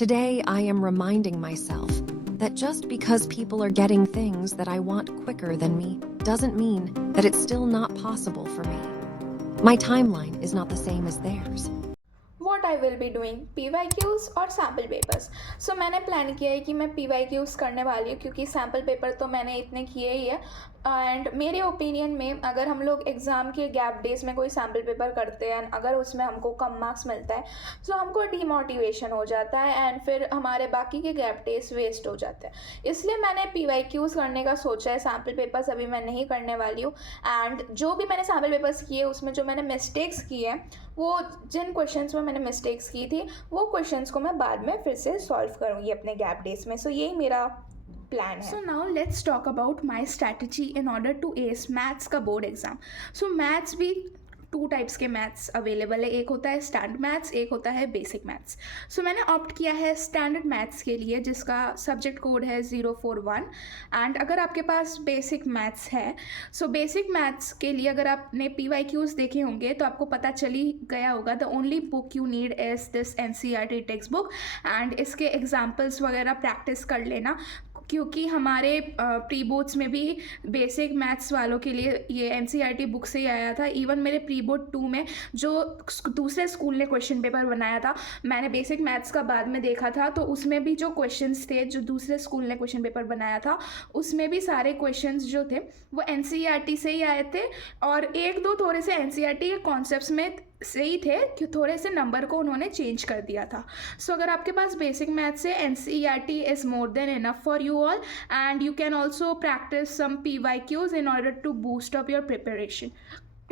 Today, I am reminding myself that just because people are getting things that I want quicker than me doesn't mean that it's still not possible for me. My timeline is not the same as theirs. What I will be doing PYQs और sample papers. सो मैंने plan किया है कि मैं PYQs करने वाली हूँ क्योंकि सैम्पल पेपर तो मैंने इतने किए ही है. एंड मेरे ओपिनियन में अगर हम लोग एग्ज़ाम के गैप डेज में कोई सैम्पल पेपर करते हैं, अगर उसमें हमको कम मार्क्स मिलता है तो हमको डीमोटिवेशन हो जाता है एंड फिर हमारे बाकी के गैप डेज वेस्ट हो जाते हैं. इसलिए मैंने PYQs करने का सोचा है. सैम्पल पेपर्स अभी मैं नहीं करने वाली हूँ. एंड जो भी मैंने सैम्पल पेपर्स किए उसमें जो मैंने मिस्टेक्स किए हैं, वो जिन क्वेश्चंस में मैंने मिस्टेक्स की थी वो क्वेश्चंस को मैं बाद में फिर से सॉल्व करूँगी अपने गैप डेज में. सो यही मेरा प्लान है. So now let's talk about my strategy in order to ace maths का बोर्ड एग्जाम. सो मैथ्स भी टू टाइप्स के मैथ्स अवेलेबल है. एक होता है स्टैंडर्ड मैथ्स, एक होता है बेसिक मैथ्स. सो मैंने ऑप्ट किया है स्टैंडर्ड मैथ्स के लिए जिसका सब्जेक्ट कोड है 041. एंड अगर आपके पास बेसिक मैथ्स है, सो बेसिक मैथ्स के लिए अगर आपने PYQs देखे होंगे तो आपको पता चली गया होगा the only book you need is this NCERT text book. And इसके एग्जाम्पल्स वगैरह प्रैक्टिस कर लेना क्योंकि हमारे प्री बोर्ड्स में भी बेसिक मैथ्स वालों के लिए ये NCERT बुक से ही आया था. इवन मेरे प्री बोर्ड 2 में जो दूसरे स्कूल ने क्वेश्चन पेपर बनाया था, मैंने बेसिक मैथ्स का बाद में देखा था, तो उसमें भी जो क्वेश्चंस थे जो दूसरे स्कूल ने क्वेश्चन पेपर बनाया था उसमें भी सारे क्वेश्चंस जो थे वो NCERT से ही आए थे. और एक दो थोड़े से NCERT के कॉन्सेप्ट्स में सही थे कि थोड़े से नंबर को उन्होंने चेंज कर दिया था. सो अगर आपके पास बेसिक मैथ्स है, NCERT is more than enough for you all. And you can also practise some PYQs in order to boost up your preparation.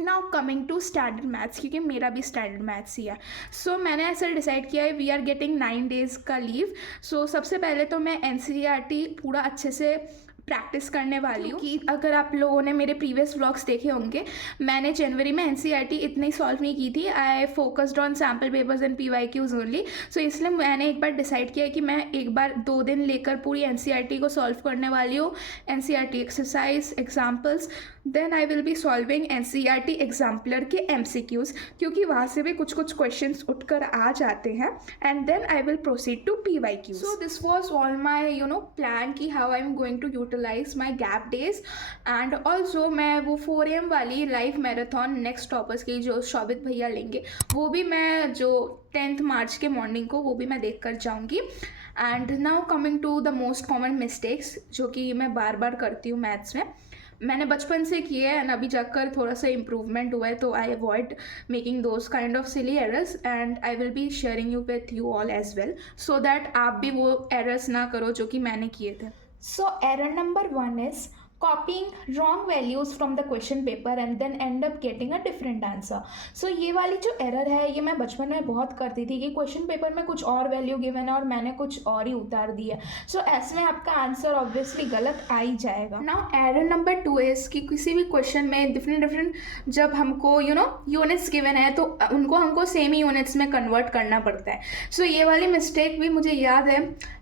Now coming to standard maths, क्योंकि मेरा भी स्टैंडर्ड मैथ्स ही है. सो मैंने ऐसा decide किया है we are getting 9 days का leave. सो सबसे पहले तो मैं NCERT पूरा अच्छे से प्रैक्टिस करने वाली हूँ. कि अगर आप लोगों ने मेरे प्रीवियस व्लॉग्स देखे होंगे, मैंने जनवरी में NCERT इतनी सॉल्व नहीं की थी. I focused on sample papers and PYQs only. So इसलिए मैंने एक बार डिसाइड किया कि मैं एक बार 2 दिन लेकर पूरी NCERT को सॉल्व करने वाली हूँ. NCERT exercise, examples, then I will be solving NCERT exemplar के MCQs क्योंकि वहाँ से भी कुछ कुछ क्वेश्चंस उठकर आ जाते हैं. And then I will proceed to PYQs. So this was all my plan कि how I am going to utilise my gap days. And also मैं वो 4 AM वाली लाइव मैराथन नेक्स्ट टॉपर्स की जो शोभित भैया लेंगे वो भी मैं जो 10th मार्च के मॉर्निंग को वो भी मैं देख कर जाऊँगी. And now coming to the most common mistakes जो कि मैं बार बार करती हूँ मैथ्स में. मैंने बचपन से किए हैं एंड अभी जाकर थोड़ा सा इम्प्रूवमेंट हुआ है, तो I avoid making those kind of silly errors and I will be sharing you with you all as well so that आप भी वो एरर्स ना करो जो कि मैंने किए थे. So error number 1 is copying wrong values from the question paper and then end up getting a different answer. So ये वाली जो एरर है ये मैं बचपन में बहुत करती थी कि क्वेश्चन पेपर में कुछ और वैल्यू गिवन है और मैंने कुछ और ही उतार दी है. सो ऐसे में आपका आंसर ऑब्वियसली गलत आ ही जाएगा. नाउ एरर नंबर 2 इज कि किसी भी क्वेश्चन में डिफरेंट जब हमको यूनिट्स गिवन है तो उनको हमको सेम ही यूनिट्स में कन्वर्ट करना पड़ता है. सो ये वाली मिस्टेक भी मुझे याद है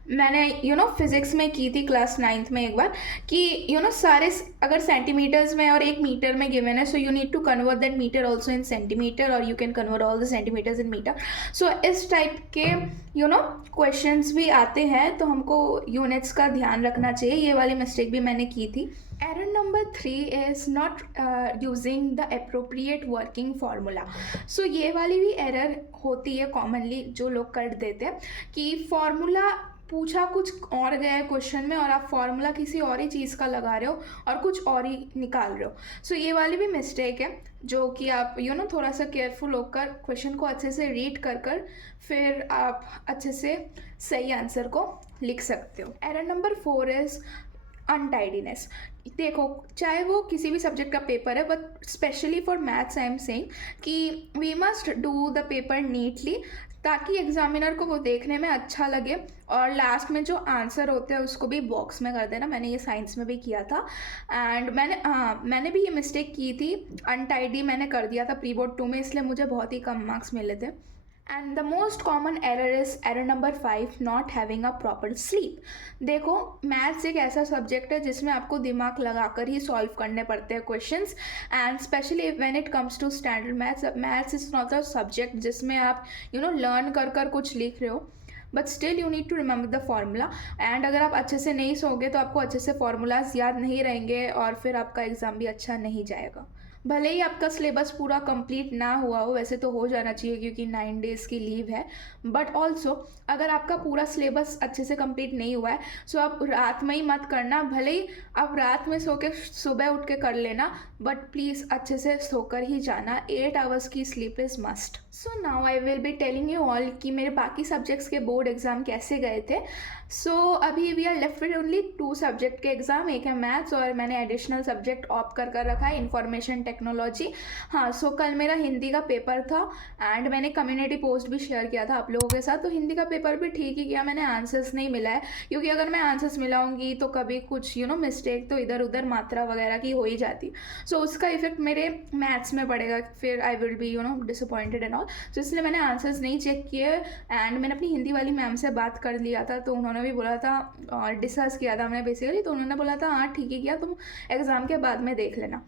मैंने फिज़िक्स में की थी क्लास 9th में एक बार कि सारे अगर सेंटीमीटर्स में और 1 मीटर में गिवन है, so you need to convert that metre also in centimetre और you can convert all the centimetres in metre. So इस टाइप के क्वेश्चंस भी आते हैं तो हमको यूनिट्स का ध्यान रखना चाहिए. ये वाली मिस्टेक भी मैंने की थी. Error number 3 is not using the appropriate working formula. So ये वाली भी एरर होती है कॉमनली जो लोग कर देते हैं कि फार्मूला पूछा कुछ और गया है क्वेश्चन में और आप फार्मूला किसी और ही चीज़ का लगा रहे हो और कुछ और ही निकाल रहे हो. सो ये वाली भी मिस्टेक है जो कि आप थोड़ा सा केयरफुल होकर क्वेश्चन को अच्छे से रीड कर फिर आप अच्छे से सही आंसर को लिख सकते हो. Error number 4 is untidiness. देखो चाहे वो किसी भी सब्जेक्ट का पेपर है but specially for maths I am saying कि we must do the paper neatly ताकि एग्जामिनर को वो देखने में अच्छा लगे और लास्ट में जो आंसर होते हैं उसको भी बॉक्स में कर देना. मैंने ये साइंस में भी किया था एंड मैंने भी ये मिस्टेक की थी. अनटाइडी मैंने कर दिया था प्री बोर्ड 2 में, इसलिए मुझे बहुत ही कम मार्क्स मिले थे. And the most common error is error number 5 not having a proper sleep. देखो मैथ्स एक ऐसा सब्जेक्ट है जिसमें आपको दिमाग लगाकर ही सॉल्व करने पड़ते हैं questions and specially when it comes to standard maths. Maths is not a subject जिसमें आप लर्न कर कुछ लिख रहे हो. But still you need to remember the formula. And अगर आप अच्छे से नहीं सोओगे तो आपको अच्छे से फार्मूलाज याद नहीं रहेंगे और फिर आपका एग्ज़ाम भी अच्छा नहीं जाएगा। भले ही आपका सिलेबस पूरा कंप्लीट ना हुआ हो, वैसे तो हो जाना चाहिए क्योंकि 9 डेज़ की लीव है, बट ऑल्सो अगर आपका पूरा सिलेबस अच्छे से कंप्लीट नहीं हुआ है सो आप रात में ही मत करना। भले ही आप रात में सो के सुबह उठ के कर लेना, बट प्लीज़ अच्छे से सोकर ही जाना। 8 आवर्स की sleep is must. So now I will be telling you all कि मेरे बाकी सब्जेक्ट्स के बोर्ड एग्ज़ाम कैसे गए थे। सो अभी we are left with only 2 subject के एग्ज़ाम, एक है मैथ्स और मैंने एडिशनल सब्जेक्ट ऑप्ट कर रखा है इन्फॉर्मेशन टेक्नोलॉजी। हाँ, सो कल मेरा हिंदी का पेपर था एंड मैंने कम्युनिटी पोस्ट भी शेयर किया था आप लोगों के साथ। तो हिंदी का पेपर भी ठीक ही किया मैंने, आंसर्स नहीं मिला है क्योंकि अगर मैं आंसर्स मिलाऊंगी तो कभी कुछ मिस्टेक तो इधर उधर मात्रा वगैरह की हो ही जाती। सो उसका इफेक्ट मेरे मैथ्स में पड़ेगा, फिर I will be disappointed and all. So इसलिए मैंने आंसर्स नहीं चेक किए एंड मैंने अपनी हिंदी वाली मैम से बात कर लिया था, तो उन्होंने भी बोला था और डिस्कस किया था हमने बेसिकली, तो उन्होंने बोला था हाँ ठीक है किया, तुम एग्ज़ाम के बाद में देख लेना।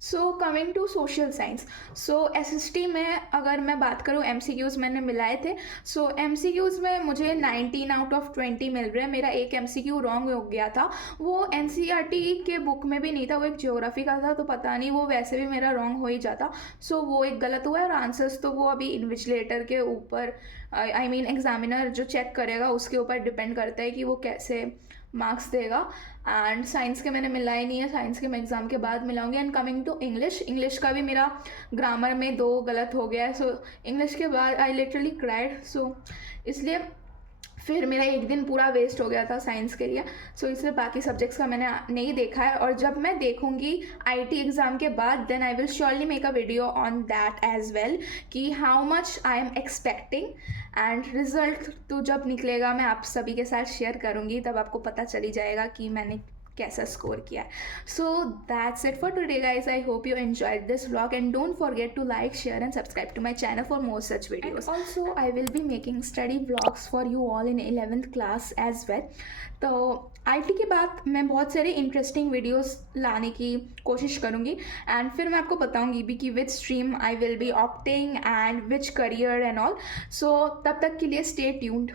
So coming to social science, so SST में अगर मैं बात करूँ एमसीक्यूज़ मैंने मिलाए थे। सो एमसीक्यूज़ में मुझे 19 आउट ऑफ 20 मिल रहे हैं। मेरा एक एमसीक्यू रॉन्ग हो गया था, वो एनसीईआरटी के बुक में भी नहीं था, वो एक ज्योग्राफी का था, तो पता नहीं वो वैसे भी मेरा रॉन्ग हो ही जाता। सो वो एक गलत हुआ है और आंसर्स तो वो अभी इन्विजिलेटर के ऊपर आई मीन एग्जामिनर जो चेक करेगा उसके ऊपर डिपेंड करता है कि वो कैसे मार्क्स देगा। एंड साइंस के मैंने मिला ही नहीं है, साइंस के मैं एग्ज़ाम के बाद मिलाऊंगी। And coming to English, English का भी मेरा ग्रामर में 2 गलत हो गया है। सो इंग्लिश के बाद आई लिटरली क्राइड, सो इसलिए फिर मेरा एक दिन पूरा वेस्ट हो गया था साइंस के लिए। सो इसलिए बाकी सब्जेक्ट्स का मैंने नहीं देखा है, और जब मैं देखूंगी आईटी एग्ज़ाम के बाद then I will surely make a video on that as well कि how much I am expecting. And result तो जब निकलेगा मैं आप सभी के साथ शेयर करूँगी, तब आपको पता चली जाएगा कि मैंने कैसा स्कोर किया है। So that's it for today guys, I hope you enjoyed this vlog and don't forget to like share and subscribe to my channel for more such videos. Also I will be making study vlogs for you all in 11th class as well. तो IT के बाद मैं बहुत सारे interesting videos लाने की कोशिश करूँगी एंड फिर मैं आपको बताऊँगी भी कि which stream I will be opting and which career and all. So तब तक के लिए स्टे ट्यून्ड।